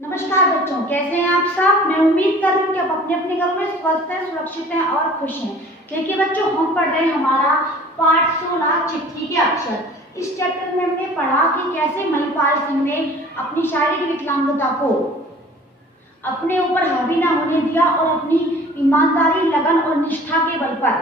नमस्कार बच्चों, कैसे हैं आप सब। मैं उम्मीद कर रही हूँ कि आप अपने अपने घरों में स्वस्थ हैं, सुरक्षित हैं और खुश हैं। देखिए बच्चों, हम पढ़ रहे हैं हमारा पाठ 16 चिट्ठी के अक्षर। इस चैप्टर में हमने पढ़ा कि कैसे महिपाल सिंह ने अपनी शारीरिक विकलांगता को अपने ऊपर हावी ना होने दिया और अपनी ईमानदारी, लगन और निष्ठा के बल पर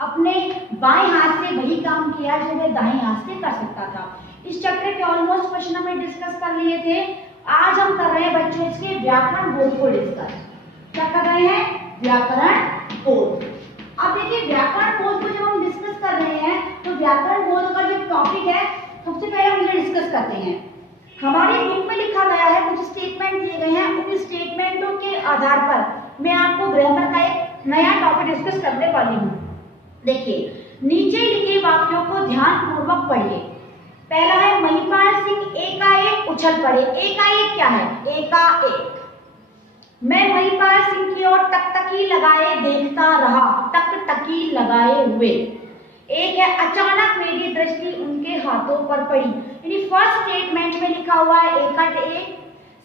अपने बाएं हाथ से वही काम किया जो वह दाएं हाथ से कर सकता था। इस चैप्टर के ऑलमोस्ट क्वेश्चन हमने डिस्कस कर लिए थे। आज हम कर रहे हैं बच्चों इसके व्याकरण बोध को डिस्कस। क्या कर रहे हैं? व्याकरण बोध। अब देखिए, व्याकरण बोध को जब हम डिस्कस कर रहे हैं तो व्याकरण बोध का जो टॉपिक है, सबसे पहले हम इसे डिस्कस करते हैं। हमारी बुक में लिखा गया है, कुछ स्टेटमेंट दिए गए हैं, उन स्टेटमेंटों के आधार पर मैं आपको ग्रामर का एक नया टॉपिक डिस्कस करने वाली हूँ। देखिए, नीचे लिखे वाक्यों को ध्यानपूर्वक पढ़िए। पहला है, महिपाल सिंह एकाएक उछल पड़े। एकाएक क्या है? एकाएक। मैं महिपाल सिंह की ओर टकटकी लगाए देखता रहा। टकटकी लगाए हुए। एक है, अचानक मेरी दृष्टि उनके हाथों पर पड़ी। यानी फर्स्ट स्टेटमेंट में लिखा हुआ है एकाएक,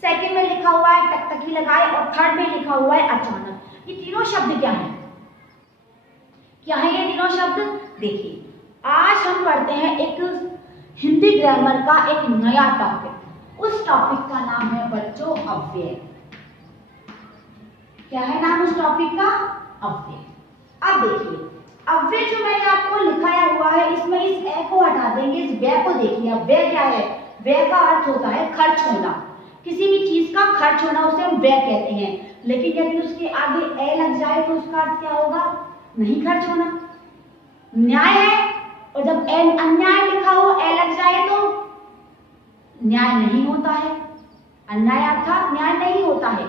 सेकंड में लिखा हुआ है टकटकी लगाए और थर्ड में लिखा हुआ है अचानक। ये तीनों शब्द क्या है? क्या है ये तीनों शब्द? देखिए, आज हम पढ़ते हैं एक हिंदी ग्रामर का एक नया टॉपिक। उस टॉपिक का नाम है बच्चों अव्यय। क्या है नाम उस टॉपिक का? अव्यय। अब देखिए, अव्यय जो मैंने आपको लिखाया हुआ है, इसमें इस ए को हटा देंगे, इस व्यय को देखिए। व्यय क्या है? व्यय का अर्थ होता है खर्च होना। किसी भी चीज का खर्च होना उसे हम व्यय कहते हैं। लेकिन यदि उसके आगे ए लग जाए तो उसका अर्थ क्या होगा? नहीं खर्च होना। न्याय है, और जब अन्याय लिखा हो, ए लग जाए तो न्याय नहीं होता है। अन्याय अर्थात न्याय नहीं होता है।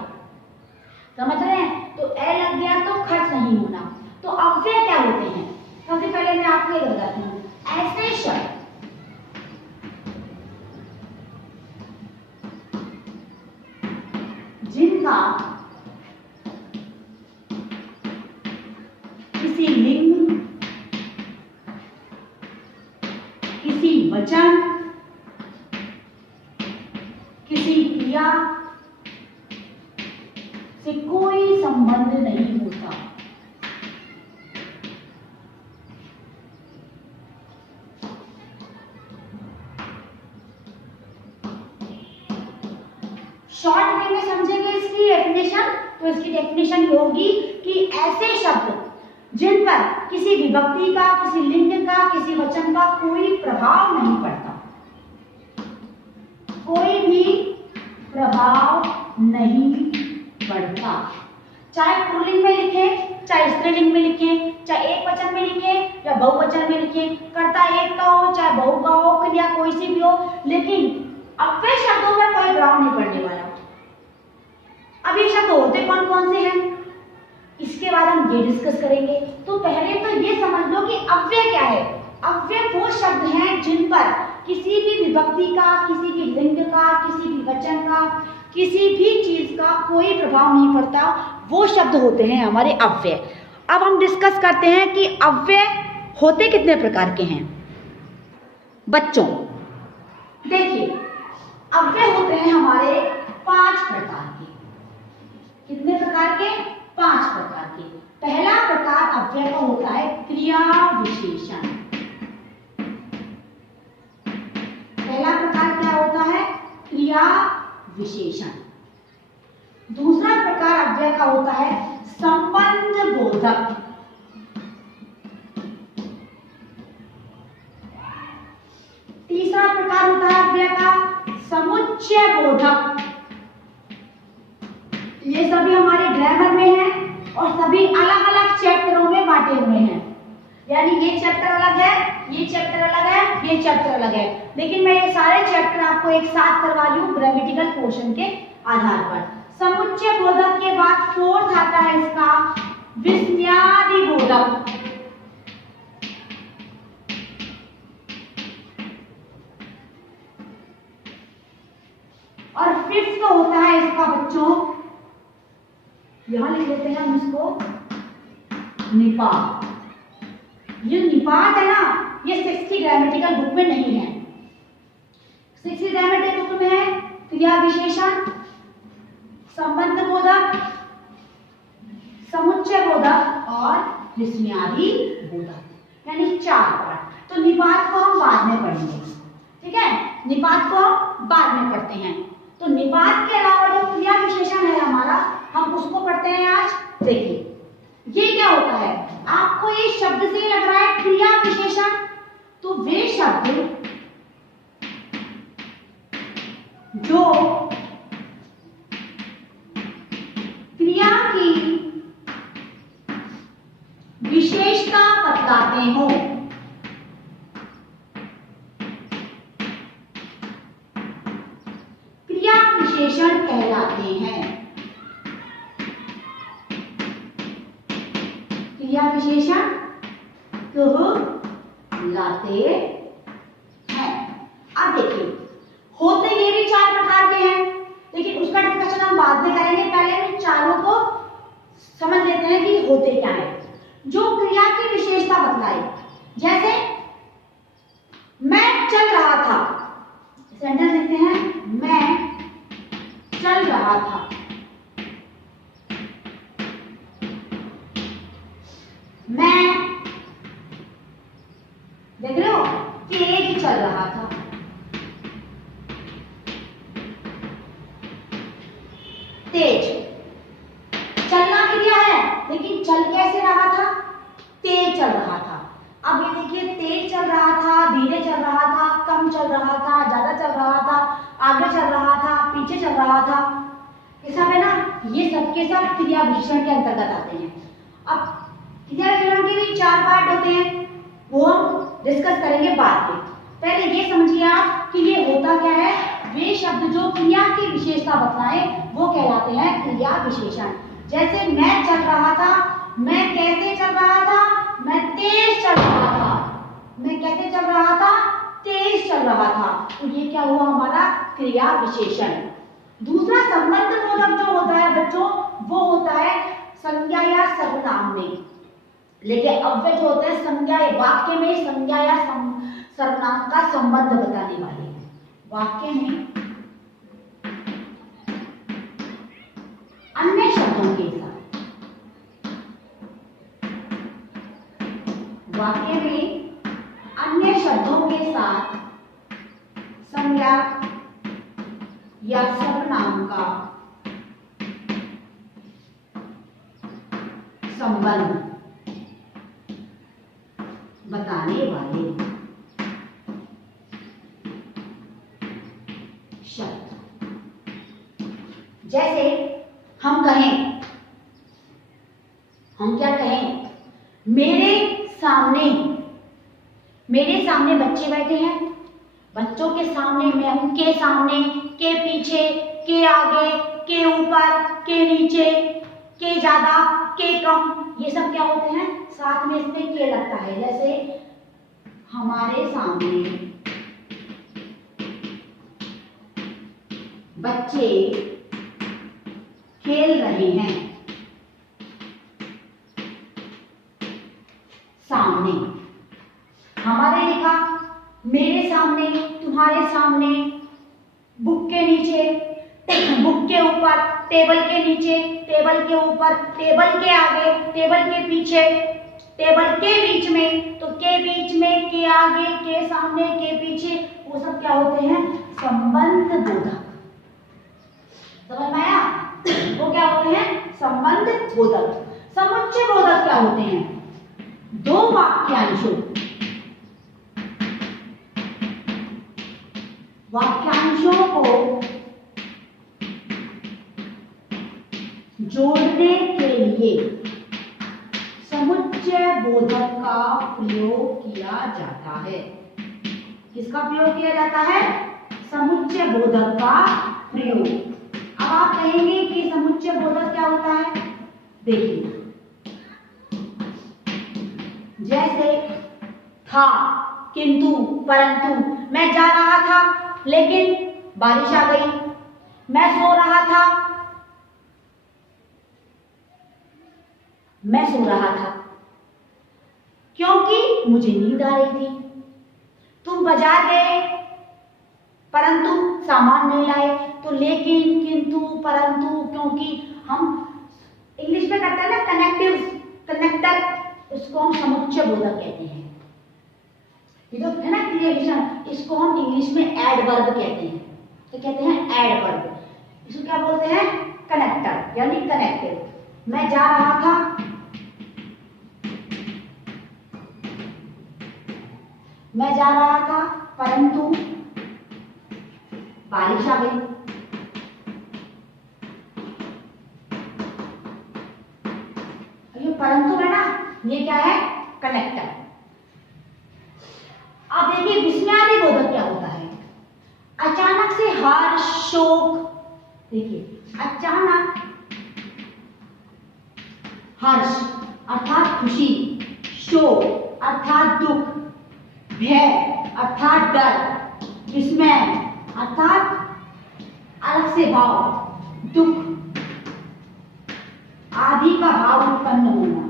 समझ रहे हैं? तो ए लग गया तो खर्च नहीं होना। तो अव्यय क्या होते हैं? सबसे पहले मैं आपको ये बताती हूँ। ऐसे शब्द जिनका किसी लिंग, किसी वचन, किसी क्रिया से कोई संबंध नहीं होता। शॉर्ट वे में समझेंगे इसकी डेफिनेशन, तो इसकी डेफिनेशन होगी कि ऐसे शब्द जिन पर किसी विभक्ति का, किसी लिंग का, किसी वचन का कोई प्रभाव नहीं पड़ता, कोई भी प्रभाव नहीं पड़ता। चाहे पुल्लिंग में लिखे, चाहे स्त्रीलिंग में लिखे, चाहे एक वचन में लिखे या बहुवचन में लिखे, कर्ता एक का हो चाहे बहु का हो, क्रिया कोई सी भी हो, लेकिन अव्यय शब्दों पर कोई प्रभाव नहीं पड़ने वाला। अब ये शब्द होते कौन कौन से हैं, इसके बाद हम ये डिस्कस करेंगे। तो पहले तो ये समझ लो कि अव्यय क्या है। अव्यय वो शब्द हैं जिन पर किसी भी विभक्ति का, किसी भी लिंग का, किसी भी वचन का, किसी भी चीज का कोई प्रभाव नहीं पड़ता, वो शब्द होते हैं हमारे अव्यय। अब हम डिस्कस करते हैं कि अव्यय होते कितने प्रकार के हैं। बच्चों देखिए, अव्यय होते हैं हमारे 5 प्रकार के। कितने प्रकार के? 5 प्रकार के। पहला प्रकार अव्यय का होता है क्रिया विशेषण। पहला प्रकार क्या होता है? क्रिया विशेषण। दूसरा प्रकार अव्यय का होता है संबंध बोधक। तीसरा प्रकार होता है अव्यय का समुच्चय बोधक। ये सभी हमारे ग्रामर में हैं और सभी अलग अलग चैप्टरों में बांटे हुए हैं। यानी ये चैप्टर अलग है, ये चैप्टर अलग है, ये चैप्टर अलग है, लेकिन मैं ये सारे चैप्टर आपको एक साथ करवा रही हूँ ग्रामेटिकल पोर्शन के आधार पर। समुच्चय बोधक के बाद फोर्थ आता है इसका विस्मयादि बोधक। और फिफ्थ होता है इसका बच्चों, यहां लिख लेते हैं हम इसको निपात। ये निपात है ना, ये 6th ग्रामेटिकल बुक में नहीं है। 6th ग्रामेटिकल बुक में है क्रिया विशेषण, संबंध बोधक, समुच्चय बोधक और विस्मयादि बोधक, यानी 4 पार्ट। तो निपात को हम बाद में पढ़ेंगे, ठीक है, निपात को हम बाद में पढ़ते हैं। तो निपात के अलावा जो क्रिया विशेषण है हमारा, हम उसको पढ़ते हैं आज। देखिए ये क्या होता है, आपको ये शब्द से लग रहा है क्रिया विशेषण, तो वे शब्द जो क्रिया की विशेषता बतलाते हो, क्रिया विशेषण कहलाते हैं। क्रिया विशेषण कहलाते हैं। अब देखिए, होते ये भी 4 प्रकार के हैं, लेकिन उसका डिस्कशन हम बाद में करेंगे। पहले इन चारों को समझ लेते हैं कि होते क्या है। जो क्रिया की विशेषता बतलाए, जैसे मैं चल रहा था, सेंटेंस लिखते हैं, मैं चल रहा था। मैं, देख रहे हो, तेज चल रहा था। तेज चलना क्रिया है, लेकिन चल कैसे रहा था, तेज चल रहा था। अब ये देखिए, तेज चल रहा था, धीरे चल रहा था, कम चल रहा था, ज्यादा चल रहा था, आगे चल रहा था, पीछे चल रहा था, ये सब है ना, ये सब के सब क्रिया विशेषण के अंतर्गत आते हैं। अब क्रिया विशेषण के भी 4 पार्ट होते हैं, वो हम डिस्कस करेंगे बाद में। पहले ये समझिए आप कि ये होता क्या है। वे शब्द जो क्रिया की विशेषता बतलाएं वो कहलाते हैं क्रिया विशेषण। जैसे मैं चल रहा था, मैं कैसे चल रहा था, मैं तेज चल रहा था। मैं कैसे चल रहा था, तेज चल रहा था। तो ये क्या हुआ हमारा क्रिया विशेषण। दूसरा संबंध बोधक जो होता है बच्चों, वो होता है संज्ञा या सर्वनाम में। लेकिन अव्यय जो होते हैं संज्ञा, वाक्य में संज्ञा या सर्वनाम का संबंध बताने वाले। वाक्य में अन्य शब्दों के साथ, वाक्य में अन्य शब्दों के साथ संज्ञा या सर्वनाम का संबंध बताने वाले शब्द। जैसे हम कहें, हम क्या कहें, मेरे सामने बच्चे बैठे हैं, बच्चों के सामने मैं हूं, के सामने, के पीछे, के आगे, के ऊपर, के नीचे, के ज्यादा, के कम, ये सब क्या होते हैं, साथ में इसमें के लगता है। जैसे हमारे सामने बच्चे खेल रहे हैं। सामने हमारे लिखा, मेरे सामने, तुम्हारे सामने, बुक के नीचे, बुक के ऊपर, टेबल के नीचे, टेबल के ऊपर, टेबल के आगे, टेबल के पीछे, टेबल के बीच में। तो के बीच में, के आगे, के सामने, के पीछे, वो सब क्या होते हैं, संबंध बोधक। समझ में आया? वो क्या होते हैं, संबंध बोधक। समुच्चय बोधक क्या होते हैं, दो वाक्यांशों को जोड़ने के लिए समुच्चय बोधक का प्रयोग किया जाता है। किसका प्रयोग किया जाता है, समुच्चय बोधक का प्रयोग। अब आप कहेंगे कि समुच्चय बोधक क्या होता है, देखिए जैसे था, किंतु, परंतु। मैं जा रहा था लेकिन बारिश आ गई। मैं सो रहा था, मैं सो रहा था क्योंकि मुझे नींद आ रही थी। तुम बाजार गए परंतु सामान नहीं लाए, तो लेकिन, किंतु, परंतु, क्योंकि हम इंग्लिश में करते हैं ना कनेक्टर, उसको हम समुच्चय बोधक कहते हैं। ये तो है ना क्रिएशन, इसको हम इंग्लिश में एडवर्ब कहते हैं। तो कहते हैं एडवर्ब, इसको क्या बोलते हैं? कनेक्टर यानी कनेक्टिव। मैं जा रहा था, मैं जा रहा था परंतु बारिश आ गई। ये परंतु है ना, ये क्या है? कनेक्टर। अब देखिए विस्मयादि बोधक क्या होता है? अचानक से हर्ष, शोक, देखिए अचानक हर्ष अर्थात खुशी, शोक अर्थात दुख, भय अर्थात डर, विस्मय अर्थात अलग से भाव, दुख आदि का भाव उत्पन्न होना।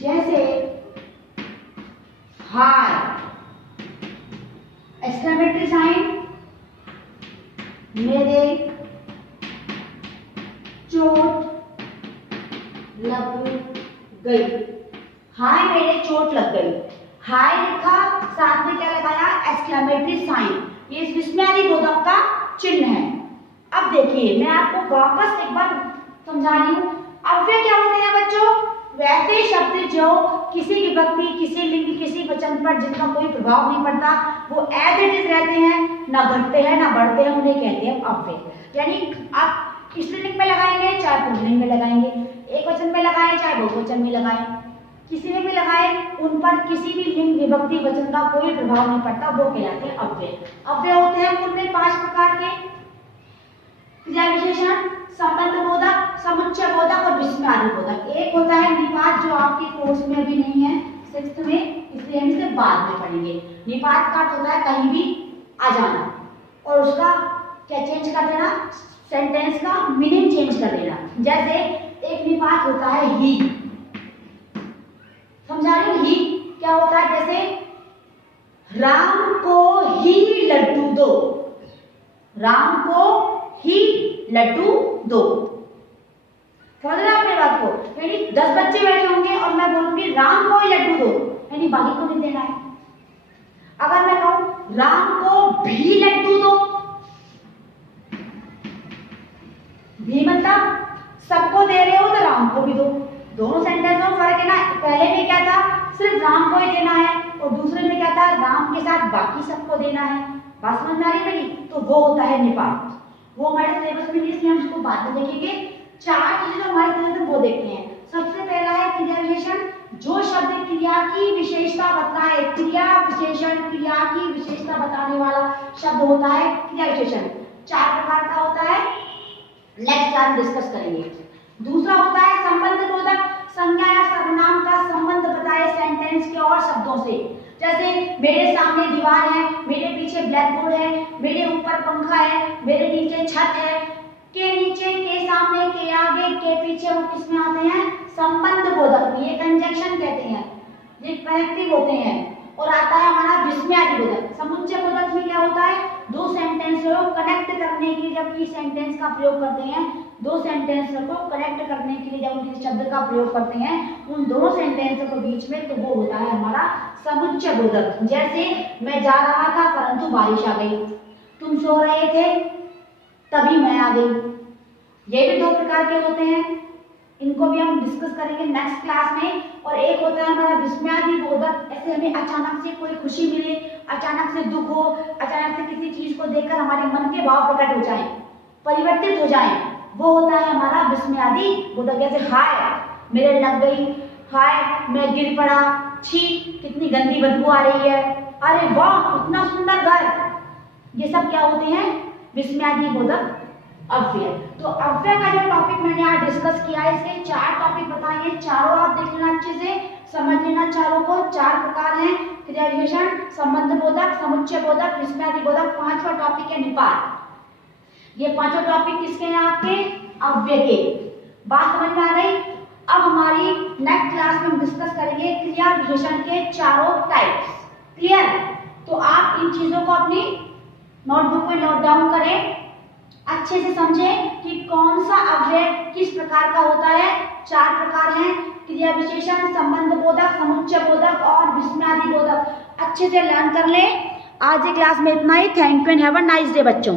जैसे हाय, एक्सक्लेमेटरी साइन, मेरे चोट लग गई। हाय मेरे चोट लग गई, हाय लिखा, साथ में क्या लगाया? Exclamatory sign. ये इस विस्मयादि बोधक का चिन्ह है। अब देखिए मैं आपको वापस एक बार समझा रही हूँ। अव्यय क्या होते हैं बच्चों? वैसे शब्द जो किसी विभक्ति, किसी लिंग, किसी वचन पर जिनका कोई प्रभाव नहीं पड़ता, वो एज इट इज रहते हैं, ना घटते हैं ना बढ़ते हैं, उन्हें कहते हैं अव्यय। यानी आप स्त्रीलिंग में लगाएंगे चाहे पुल्लिंग में लगाएंगे, एक वचन में लगाएं चाहे बहुवचन में लगाएं, किसी में भी लगाएं, उन पर किसी भी लिंग, विभक्ति, वचन का कोई प्रभाव नहीं पड़ता, वो कहलाते हैं अव्यय। अव्यय होते हैं कुल में 5 प्रकार के: क्रिया विशेषण, संबंध बोधक, समुच्चय बोधक और विस्मयादि बोधक। एक होता है निपात, जो आपके कोर्स में अभी नहीं है 6th में, इसलिए हम इसे बाद में पढ़ेंगे। निपात का अर्थ होता है कहीं भी आ जाना और उसका क्या चेंज कर देना, सेंटेंस का मीनिंग चेंज कर देना। जैसे एक निपात होता है ही, समझा रहे हो? ही क्या होता है? जैसे राम को ही लड्डू दो, राम को ही लड्डू दो। समझ रहे आपने बात को? यानी 10 बच्चे बैठे होंगे और मैं बोलूंगी राम को ही लड्डू दो, यानी बाकी को नहीं देना है। अगर मैं कहूं राम को भी लड्डू दो, भी मतलब सबको दे रहे हो तो राम को भी दो। दोनों सेंटेंस में फर्क है ना। पहले में क्या था? सिर्फ राम को ही देना है, और दूसरे में क्या था? राम के साथ बाकी सबको देना है। बात समझ आ रही है मेरी? तो वो होता है निपात। वो हमारे सिलेबस में नहीं, इसलिए हम इसको बाद में देखेंगे। 4 चीजें हमारे सिलेबस में वो देखते हैं। सबसे पहला है क्रिया विशेषण, जो शब्द क्रिया की विशेषता बताए, क्रिया विशेषण, क्रिया की विशेषता बताने वाला शब्द होता है क्रिया विशेषण। 4 प्रकार का होता है, नेक्स्ट क्लास डिस्कस करेंगे। दूसरा होता है संबंध बोधक, संज्ञा या सर्वनाम का संबंध बताए सेंटेंस के और शब्दों से। जैसे मेरे सामने दीवार है, मेरे पीछे ब्लैक बोर्ड है, मेरे ऊपर पंखा है, मेरे नीचे छत है। के नीचे, के सामने, के आगे, के पीछे, वो किसमें आते हैं? संबंध बोधक में। ये कंजक्शन कहते हैं, ये कनेक्टिव होते हैं। और आता है हमारा विस्मयादि बोधक। समुच्चय बोधक में क्या होता है? 2 सेंटेंस को कनेक्ट करने के लिए जब इस सेंटेंस का प्रयोग करते हैं, 2 सेंटेंस को कनेक्ट करने के लिए जब उनके शब्द का प्रयोग करते हैं, उन दोनों सेंटेंस के बीच में, तो वो होता है हमारा समुच्चय बोधक। जैसे मैं जा रहा था परंतु बारिश आ गई, तुम सो रहे थे तभी मैं आ गई। ये भी 2 प्रकार के होते हैं, इनको भी हम डिस्कस करेंगे नेक्स्ट क्लास में। और एक होता है हमारा विस्मयादि बोधक, ऐसे हमें अचानक से कोई खुशी मिले, अचानक से दुख हो, अचानक से किसी चीज को देखकर हमारे मन के भाव प्रकट हो जाएं, परिवर्तित हो जाएं, वो होता है हमारा विस्मयादि बोधक। जैसे हाय मेरे लग गई, हाय मैं गिर पड़ा, छी कितनी गंदी बदबू आ रही है, अरे वाह इतना सुंदर घर। ये सब क्या होते हैं? विस्मयादि बोधक अव्यय। तो अव्यय का जो टॉपिक मैंने आज डिस्कस किया है, इसके 4 टॉपिक बताएंगे, चारों आप देख लेना अच्छे से, समझ लेना चारों को। 4 प्रकार हैं, क्रिया विशेषण, संबंध बोधक, समुच्चय बोधक, विस्मयादि बोधक। 5वां टॉपिक है निपात। ये 5 टॉपिक किसके हैं? आपके अव्यय के। बात समझ में आ गई? अब हमारी नेक्स्ट क्लास में हम डिस्कस करेंगे क्रिया विशेषण के चारों टाइप्स। क्लियर? तो आप इन चीजों को अपनी नोटबुक में नोट डाउन करें, अच्छे से समझें कि कौन सा अव्यय किस प्रकार का होता है। 4 प्रकार हैं, क्रिया विशेषण, संबंध बोधक, समुच्चय बोधक और विस्मयादि बोधक। अच्छे से लर्न कर लें। आज की क्लास में इतना ही। Thank you and have a nice day बच्चों।